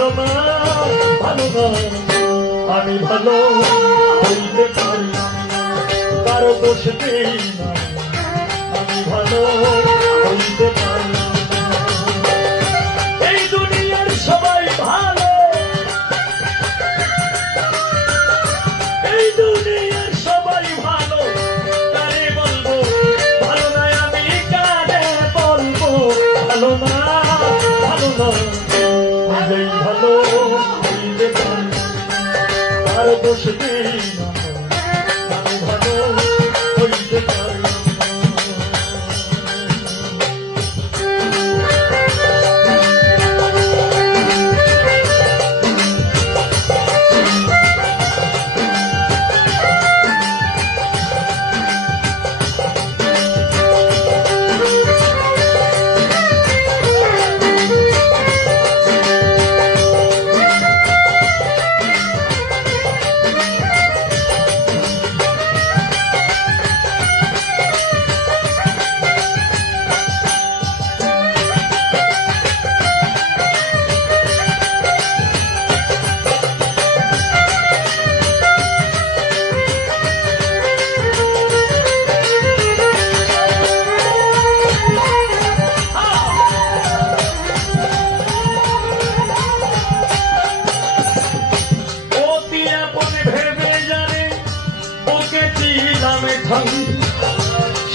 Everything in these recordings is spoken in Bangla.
ভালো না ভালো না আমি ভালো হইতে পারি না কারো দোষ দেই না আমি ভালো হইতে পারি না এই দুনিয়ার সবাই ভালো এই দুনিয়ার সবাই ভালো কারে বলবো ভালো না আমি কারে বলবো ভালো না নিজেই ভালো হইতে পারি আর দোষ দেই না আমি ভালো হইতে পারি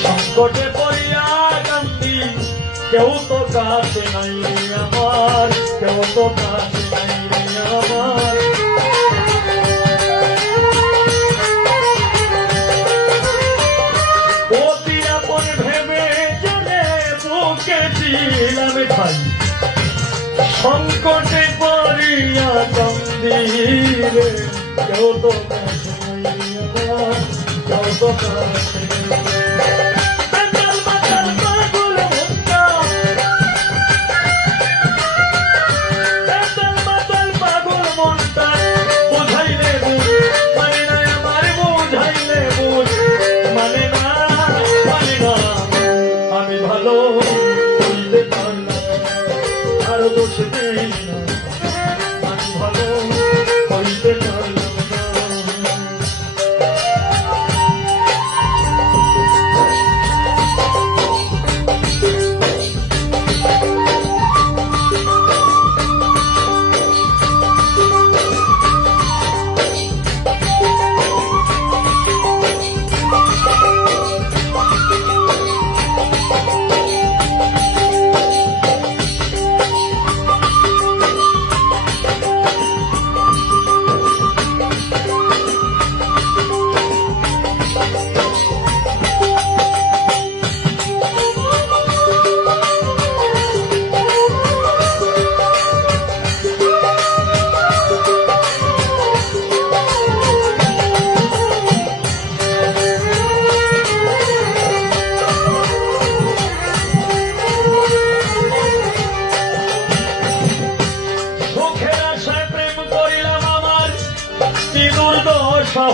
সংকটে পড়িয়া কান্দি কেউ তো কাছে নাই আমার কেউ তো কাছে নাই আমার অতি আপন ভেবে জানে বুকে ছিলাম ঠাই সংকটে পড়িয়া কান্দি রে কেউ তো কাছে নাই আমার কেউ তো কাছে দোষ দেই না আমি ভালো হইতে পারলাম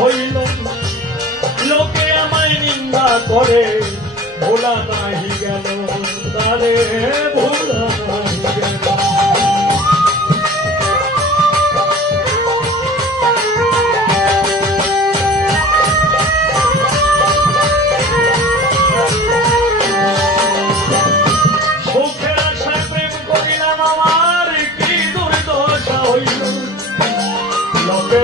হইল লোকে আমায় নিন্দা করে ভোলা নাহি গেল তারে ভোলা নাহি গেল সুখের আশায় প্রেম করিলাম আমার কি দুর্দশা হইল লোকে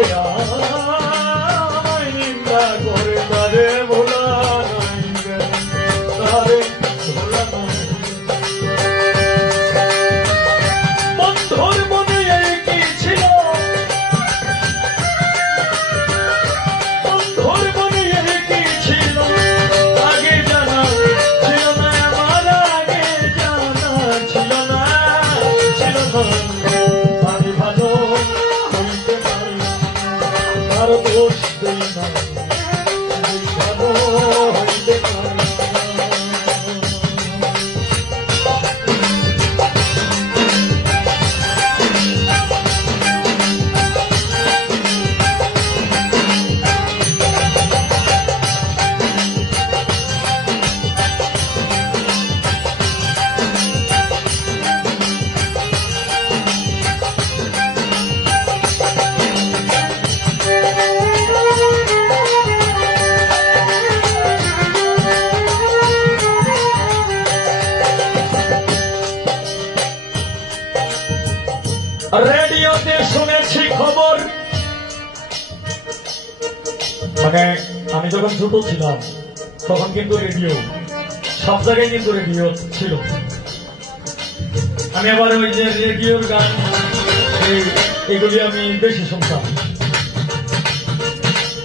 করে তারে ভোলা নাই তারে ভোলা নাই বন্ধুর মনে কি ছিল বন্ধুর মনে কি ছিল আগে জানা ছিল না আমার আগে জানা ছিল না আমি ভালো হইতে পারি রেডিওতে শুনেছি খবর, মানে আমি যখন ছোট ছিলাম তখন কিন্তু রেডিও সব জায়গায় কিন্তু রেডিও ছিল। আমি আবার ওই যে রেডিওর গান এগুলি আমি বেশি শুনতাম।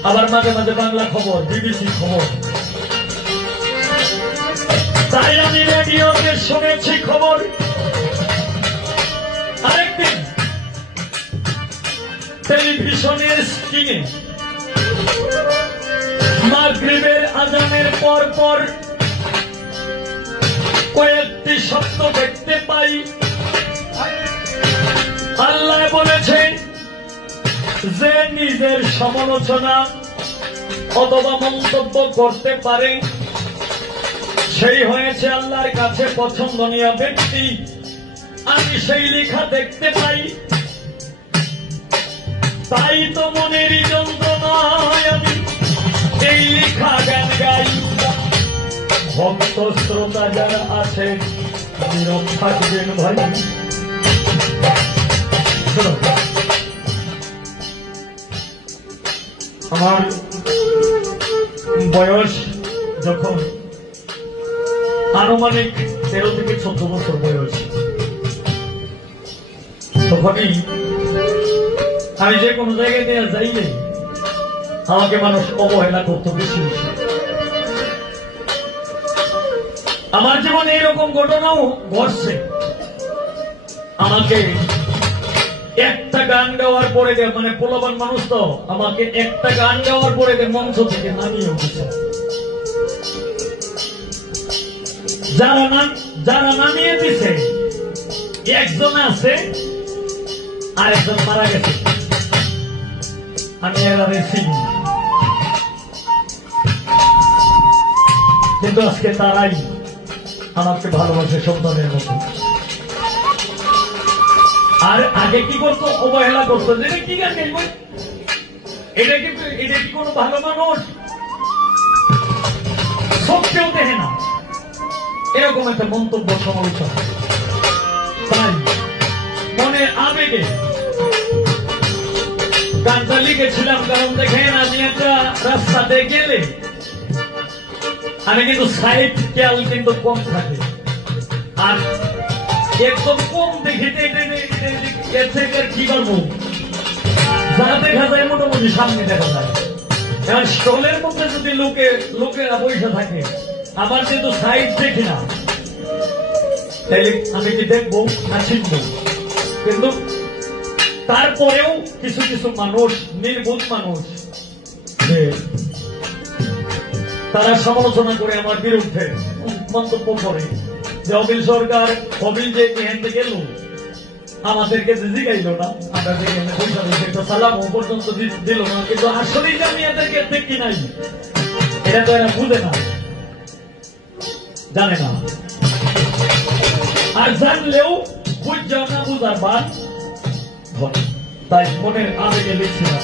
আবার মাঝে মাঝে বাংলা খবর, বিবিসি খবর। তাই আমি রেডিওতে শুনেছি খবর। আরেকদিন টেলিভিশনের স্ক্রিনে মাগরিবের আজানের পর পর কয়েকটি শব্দ দেখতে পাই। আল্লাহ বলেছেন যে নিজের সমালোচনা অথবা মন্তব্য করতে পারে সেই হয়েছে আল্লাহর কাছে পছন্দনীয় ব্যক্তি। আমি সেই লেখা দেখতে পাই, তাই তো মনের যন্ত্রণায় আমি এই লেখা গান গাই। ভক্ত শ্রোতা যারা আছেন নীরব থাকবেন ভাই। আমার বয়স যখন আনুমানিক 13 থেকে 14 বছর বয়স, তখনই আমি যে কোনো জায়গায় নিয়ে যাইলে আমাকে মানুষ অবহেলা করতো বেশি বেশি। আমার জীবনে এরকম ঘটনাও ঘটছে। আমাকে একটা গান গাওয়ার পরে মানে পোলাবান মানুষ তো আমাকে একটা গান গাওয়ার পরে মঞ্চ থেকে নামিয়ে উঠেছে। যারা নামিয়ে দিছে একজন আছে আর একজন মারা গেছে। আমি এরা চিনি, কিন্তু আজকে তারাই আমাকে ভালোবাসে সন্তানের মতো। আর আগে কি করতো? অবহেলা করতো, যে কি গান গাইব, এটা কি কোনো ভালো মানুষ? সত্যিও দেখে না, এরকম একটা মন্তব্য সমালোচনা। তাই মনে আবেগে গানটা লিখেছিলাম। কারণ দেখেন, আমি একটা রাস্তাতে গেলে আমি কিন্তু সাইড খেয়াল কিন্তু কম থাকে, আর একদম কম দেখে কি করবো, যা দেখা যায় মোটামুটি সামনে দেখা যায়। এবার স্টলের মধ্যে যদি লোকেরা বসে থাকে, আমার কিন্তু সাইড দেখি না, তাইলে আমি কি দেখবো না শিখবো? কিন্তু তারপরেও কিছু কিছু মানুষ, নির্বোধ মানুষ, যে তারা সমালোচনা করে আমার বিরুদ্ধে মন্তব্য করে যে অবিল সরকার, অবিল যে এখান থেকে গেল আমাদেরকে জিগাইল না, আমাদেরকে একটা সালাম পর্যন্ত দিল না। কিন্তু আসলেই যে আমি এদেরকে দেখি নাই, এটা তো এরা বুঝে না, জানে না। আর জানলেও বুঝাও না, বুঝার বাদ। তাই মনের আবেগে লিখছি না।